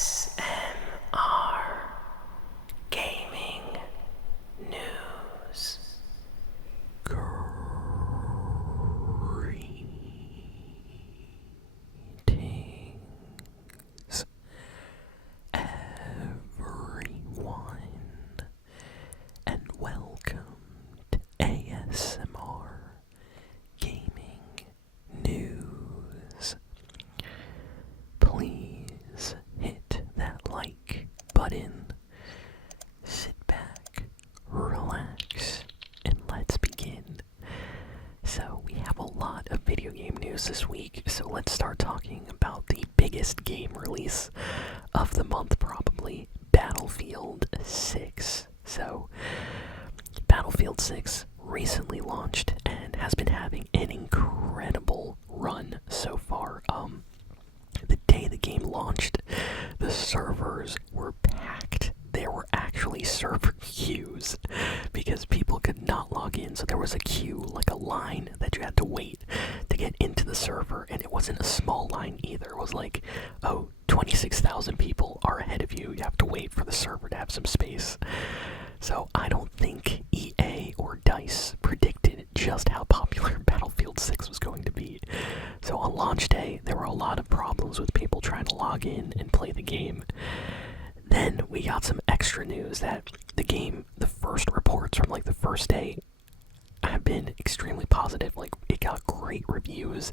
ASMR Gaming News. Greetings, everyone, and welcome to ASMR Gaming News. Please hit that like button, sit back, relax, and let's begin. So we have a lot of video game news this week, so let's start talking about the biggest game release of the month, probably Battlefield 6. So Battlefield 6 recently launched and has been having an incredible run so far. The day the game launched, the servers were packed. There were actually server queues because people could not log in. So there was a queue, like a line that you had to wait to get into the server. And it wasn't a small line either. It was like, 26,000 people are ahead of you. You have to wait for the server to have some space. So I don't think EA or DICE predicted just how popular Battlefield 6 was going to be. So on launch day, there were a lot of problems with people trying to log in and play the game. Then we got some extra news that the first reports from like the first day have been extremely positive. Like, it got great reviews,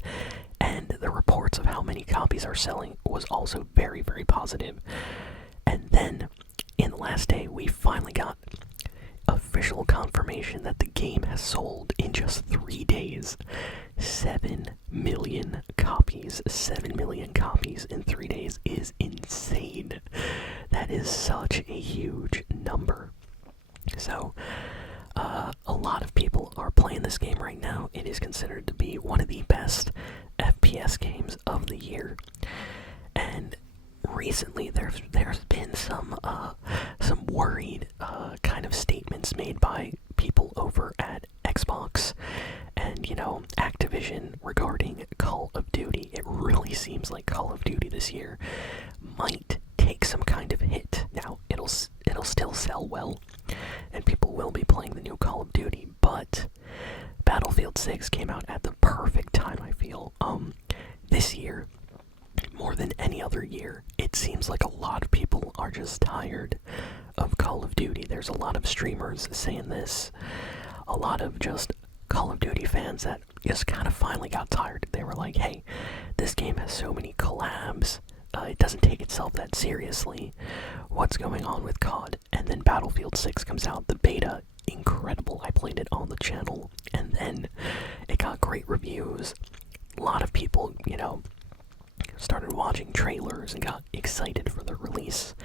and the reports of how many copies are selling was also very, very positive. And then in the last day, we finally got official confirmation that the game has sold in just 3 days 7 million copies. 7 million copies in 3 days is insane. That is such a huge number. So a lot of people are playing this game right now. It is considered to be one of the best FPS games of the year. And recently there's been some worried kind of statements made by people over at Xbox and, Activision regarding Call of Duty. It really seems like Call of Duty this year might take some kind of hit. Now, it'll still sell well, and people will be playing the new Call of Duty, but Battlefield 6 came out at the perfect time, I feel. This year, more than any other year, it seems like a lot of people are just tired of Call of Duty. There's a lot of streamers saying this, a lot of just Call of Duty fans that just kind of finally got tired. They were like, hey, this game has so many collabs, it doesn't take itself that seriously. What's going on with COD? And then Battlefield 6 comes out, the beta, incredible. I played it on the channel, and then it got great reviews. A lot of people, started watching trailers and got excited for the release.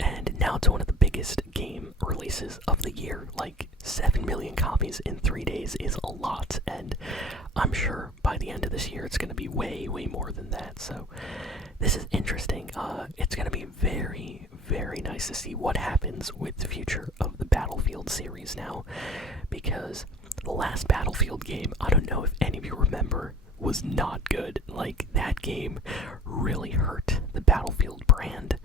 And now it's one of the biggest game releases of the year. Like, 7 million copies in 3 days is a lot, and I'm sure by the end of this year it's going to be way, way more than that. So this is interesting. It's going to be very, very nice to see what happens with the future of the Battlefield series now, because the last Battlefield game, I don't know if any of you remember, was not good. Like, that game really hurt the Battlefield brand.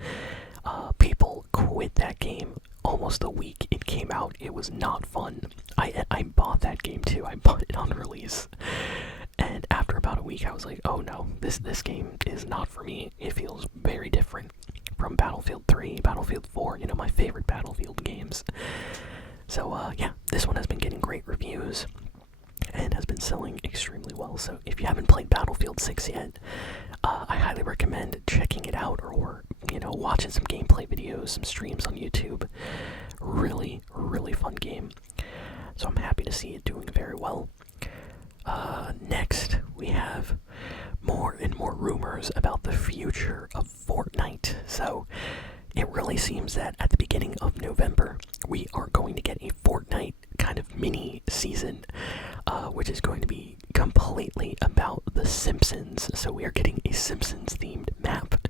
People quit that game almost the week it came out. It was not fun. I bought that game too. I bought it on release, and after about a week I was like, oh no, this game is not for me. It feels very different from Battlefield 3, Battlefield 4, my favorite Battlefield games. So yeah, this one has been getting great reviews and has been selling extremely well. So if you haven't played Battlefield 6 yet, I highly recommend checking it out, or watching some gameplay videos, some streams on YouTube. Really, really fun game. So I'm happy to see it doing very well. Next, we have more and more rumors about the future of Fortnite. So it really seems that at the beginning of November, we are going to get a Fortnite kind of mini season, which is going to be completely about The Simpsons. So we are getting a Simpsons-themed map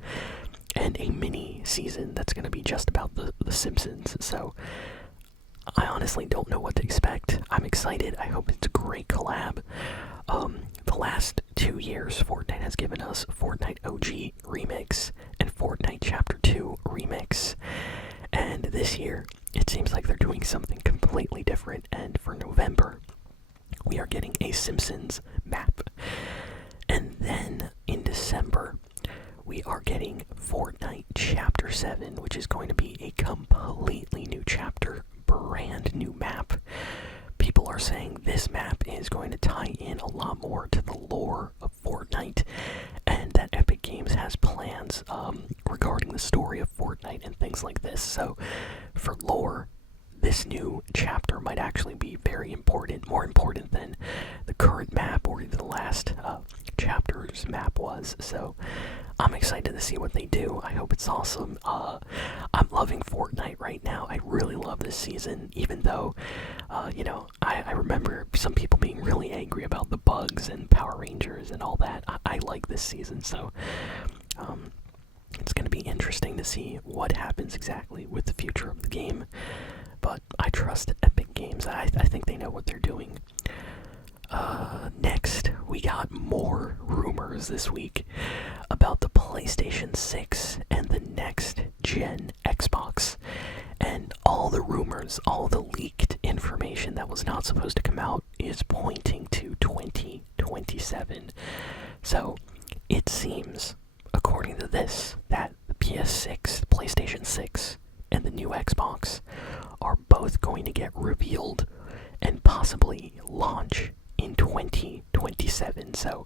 and a mini season that's going to be just about the Simpsons. So I honestly don't know what to expect. I'm excited. I hope it's a great collab. The last 2 years, Fortnite has given us Fortnite OG Remix and Fortnite Chapter 2 Remix. And this year, it seems like they're doing something completely different. And for November, we are getting a Simpsons map. And then in December, we are getting Fortnite Chapter 7, which is going to be a completely new chapter, brand new map. People are saying this map is going to tie in a lot more to the lore of Fortnite, and that Epic Games has plans regarding the story of Fortnite and things like this. So for lore, this new chapter might actually be very important, more important than the current map or even the last chapter's map was. So I'm excited to see what they do. I hope it's awesome. I'm loving Fortnite right now. I really love this season, even though, I remember some people being really angry about the bugs and Power Rangers and all that. I like this season, so it's going to be interesting to see what happens exactly with the future of the game. But I trust Epic Games. I think they know what they're doing. Next, we got more rumors this week about the PlayStation 6 and the next gen Xbox. And all the rumors, all the leaked information that was not supposed to come out is pointing to 2027. So, it seems, according to this, that the PS6, the PlayStation 6, and the new Xbox are both going to get revealed and possibly launch in 2027. So,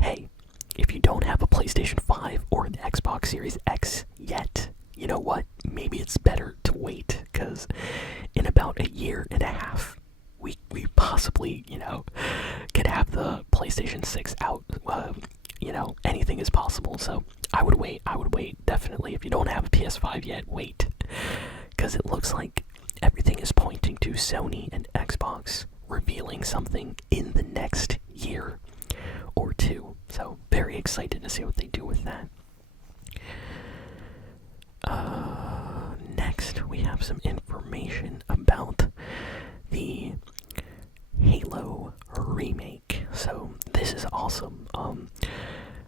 hey, if you don't have a PlayStation 5 or an Xbox Series X yet, you know what? Maybe it's better to wait, because in about a year and a half, we possibly, could have the PlayStation 6 out. Anything is possible, so I would wait, definitely. If you don't have a PS5 yet, wait, because it looks like everything is pointing to Sony and Xbox revealing something in the next year or two. So very excited to see what they do with that. Next, we have some information about the Halo remake. So this is awesome.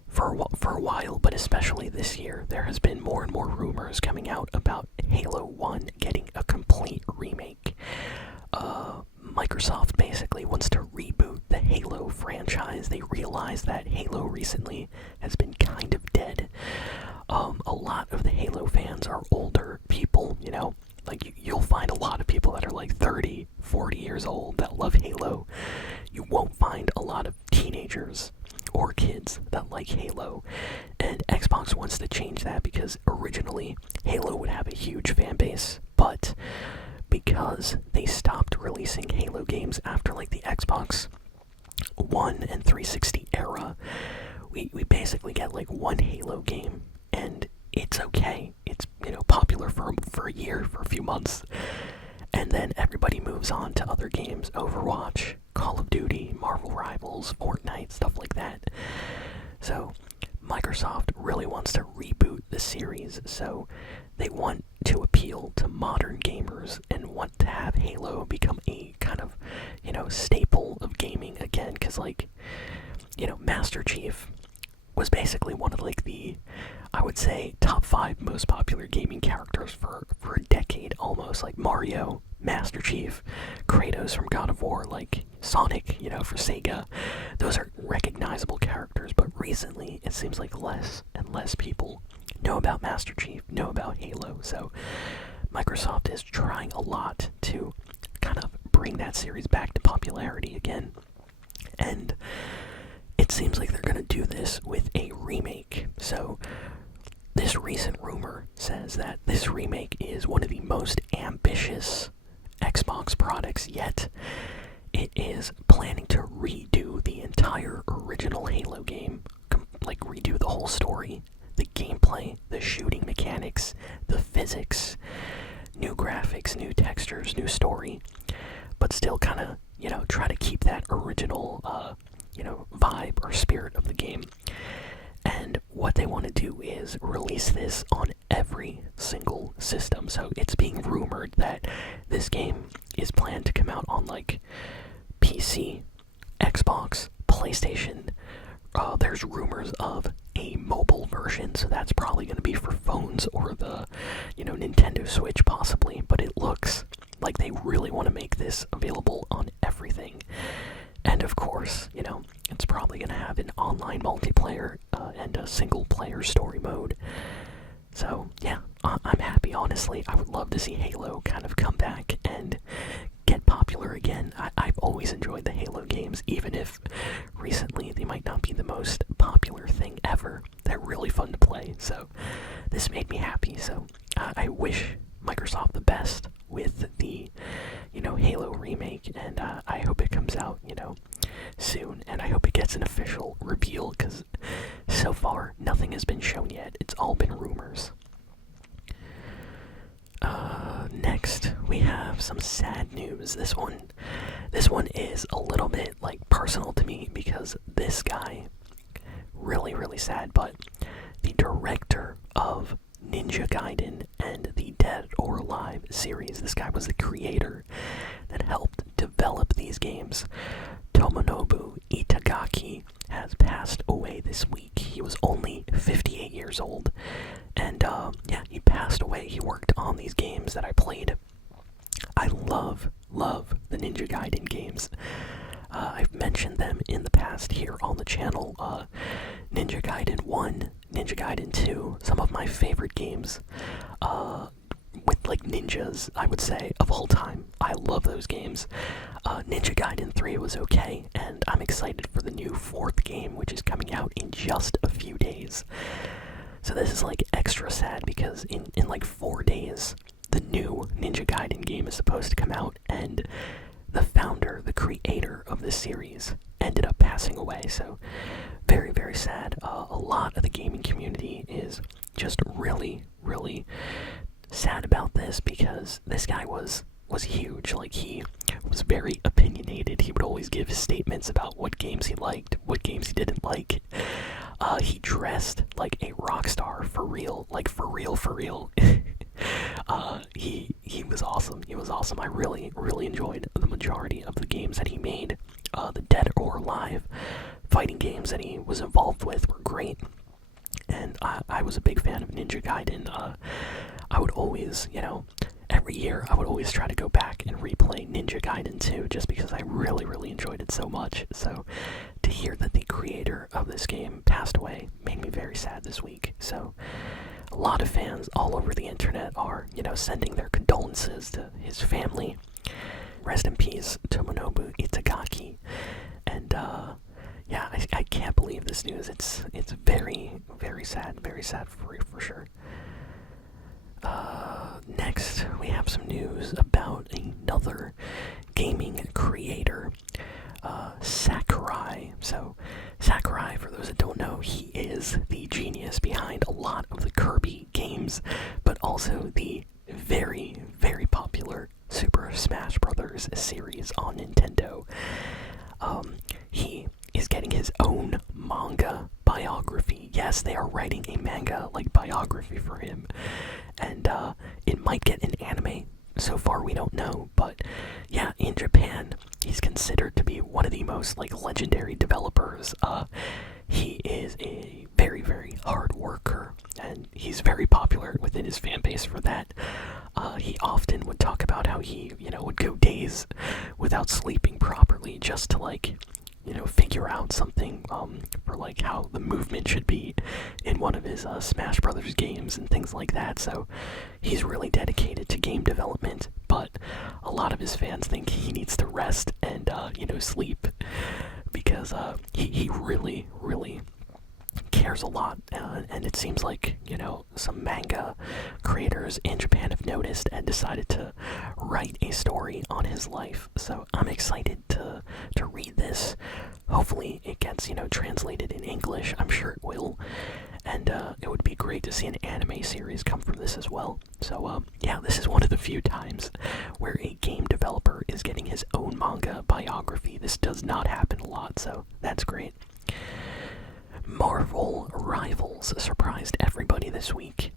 For a while, but especially this year, there has been more and more rumors coming out about Halo 1 getting a complete remake. Microsoft basically wants to reboot the Halo franchise. They realized that Halo recently has been kind of dead. A lot of the Halo fans are older people, like you'll find a lot of people that are like 30, 40 years old that love Halo. You won't find a lot of teenagers or kids that like Halo, and Xbox wants to change that because originally Halo would have a huge fan base, but because they stopped releasing Halo games after like the Xbox One and 360 era, we basically get like one Halo game, and it's okay. It's popular for a year, for a few months, and then everybody moves on to other games, Overwatch, Call of Duty, Marvel Rivals, Fortnite, stuff like that. So Microsoft really wants to reboot the series, so they want to appeal to modern gamers and want to have Halo become a kind of, staple of gaming again, because Master Chief was basically one of the, I would say, top 5 most popular gaming characters for a decade almost. Like Mario, Master Chief, Kratos from God of War, like Sonic, for Sega. Those are recognizable characters, but recently it seems like less and less people know about Master Chief, know about Halo. So Microsoft is trying a lot to kind of bring that series back to popularity again. And it seems like they're going to do this with a remake. So this recent rumor says that this remake is one of the most ambitious Xbox products yet. It is planning to redo the entire original Halo game, redo the whole story, the gameplay, the shooting mechanics, the physics, new graphics, new textures, new story, but still kind of, try to keep that original, vibe or spirit of the game. And what they want to do is release this on every single system. So it's being rumored that this game is planned to come out on PC, Xbox, PlayStation. There's rumors of a mobile version, so that's probably going to be for phones or the, Nintendo Switch possibly, but it looks like they really want to make this available on everything. And of course, it's probably going to have an online multiplayer and a single player story mode. So, yeah, I'm happy, honestly. I would love to see Halo kind of come back and get popular again. I've always enjoyed the Halo games, even if recently they might not be the most popular thing ever. They're really fun to play, so this made me happy. So, I wish Microsoft the best with the, Halo remake, and I hope it comes out, soon, and I hope it gets an official reveal, because so far nothing has been shown yet. It's all been rumors. Next we have some sad news. This one is a little bit personal to me, because this guy, really sad, but the director of Ninja Gaiden and the Dead or Alive series, this guy was the creator that helped develop these games. Tomonobu Itagaki has passed away this week. He was only 58 years old, and he passed away. He worked on these games that I played. I love the Ninja Gaiden games. I've mentioned them in the past here on the channel. Ninja Gaiden 1, Ninja Gaiden 2, some of my favorite games with ninjas, I would say, of all time. I love those games. Ninja Gaiden 3 was okay, and I'm excited for the new 4th game, which is coming out in just a few days. So this is extra sad, because in 4 days, the new Ninja Gaiden game is supposed to come out, and the founder, the creator of this series, ended up passing away. So very sad. A lot of the gaming community is just really sad about this, because this guy was huge. He was very opinionated. He would always give statements about what games he liked, what games he didn't like. He dressed like a rock star, for real. For real. He was awesome. I really enjoyed the majority of the games that he made. The Dead or Alive fighting games that he was involved with were great. And I was a big fan of Ninja Gaiden. I would always, every year I would always try to go back and replay Ninja Gaiden 2, just because I really enjoyed it so much. So to hear that the creator of this game passed away made me very sad this week. So a lot of fans all over the internet are, sending their condolences to his family. Rest in peace, Tomonobu Itagaki. And I can't believe this news. It's very sad for sure. Next, we have some news about another gaming creator, Sakurai. So, Sakurai, for those that don't know, he is the genius behind a lot of the Kirby games, but also the very popular Super Smash Bros. Series on Nintendo. He is getting his own manga biography. Yes, they are writing a manga biography for him, and it might get an anime. So far we don't know, but yeah, in Japan he's considered to be one of the most legendary developers. He is a very hard worker, and he's very popular within his fan base for that. He often would talk about how he would go days without sleeping properly, just to figure out something for how the movement should be in one of his Smash Brothers games and things like that. So he's really dedicated to game development, but a lot of his fans think he needs to rest and sleep, because he really cares a lot, and it seems like some manga creators in Japan have noticed and decided to write a story on his life. So I'm excited to read this. Hopefully it gets translated in English. I'm sure it will, and it would be great to see an anime series come from this as well. So this is one of the few times where a game developer is getting his own manga biography. This does not happen a lot, so that's great. Marvel Rivals surprised everybody this week.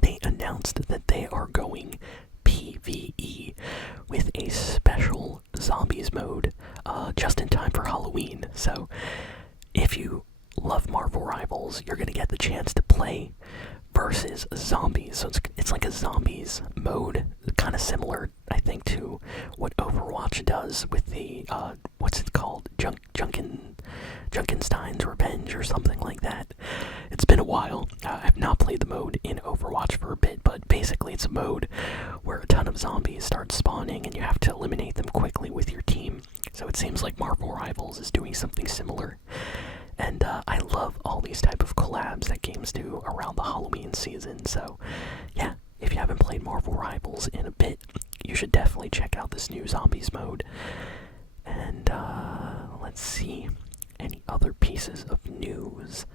They announced that they are going PvE with a special zombies mode just in time for Halloween. So if you love Marvel Rivals, you're going to get the chance to play versus zombies. So it's like a zombies mode, kind of similar, I think, to what Overwatch does with the what's it called, Junkenstein's Revenge or something like that. It's been a while. I've not played the mode in Overwatch for a bit, but basically it's a mode where a ton of zombies start spawning and you have to eliminate them quickly with your team. So it seems like Marvel Rivals is doing something similar. And I love all these type of collabs that games do around the Halloween season. So yeah, if you haven't played Marvel Rivals in a bit, you should definitely check out this new zombies mode. And let's see, any other pieces of news?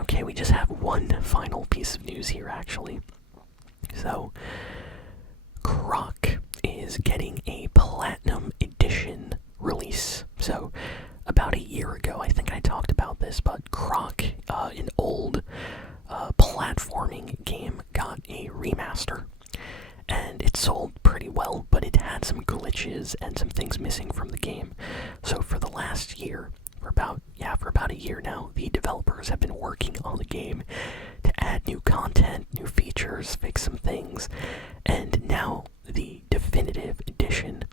Okay, we just have one final piece of news here, actually. So, Croc is getting a Platinum Edition release. So, about a year ago, I think I talked about this, but Croc, an old platforming game, got a remaster. And it sold pretty well, but it had some glitches and some things missing from the game. So for the last year, for about a year now, the developers have been working on the game to add new content, new features, fix some things, and now the definitive edition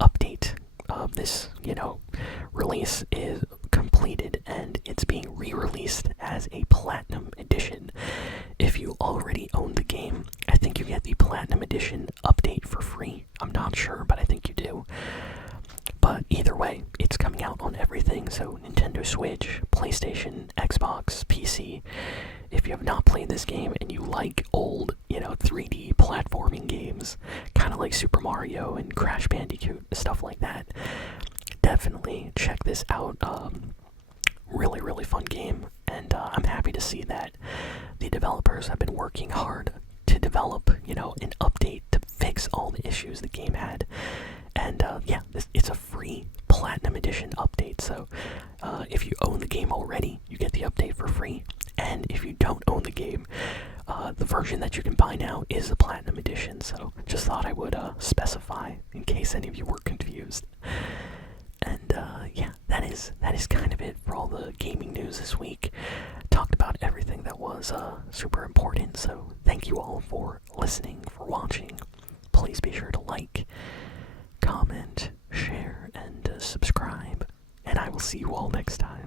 update of this, release is completed, and it's being re-released as a Platinum Edition. If you already own the game, I think you get the Platinum Edition update for free. I'm not sure, but I think you do. But either way, it's coming out on everything, so Nintendo Switch, PlayStation, Xbox, PC. If you have not played this game and you like old, 3D platforming games, kind of like Super Mario and Crash Bandicoot, stuff like that, definitely check this out. Really, really fun game, and I'm happy to see that the developers have been working hard to develop, an update to fix all the issues the game had. And it's a free Platinum Edition update, so if you own the game already, you get the update for free. And if you don't own the game, the version that you can buy now is the Platinum Edition, so just thought I would specify in case any of you were confused. And that is kind of it for all the gaming news this week. Talked about everything that was super important, so thank you all for listening, for watching. Please be sure to like, comment, share, and subscribe, and I will see you all next time.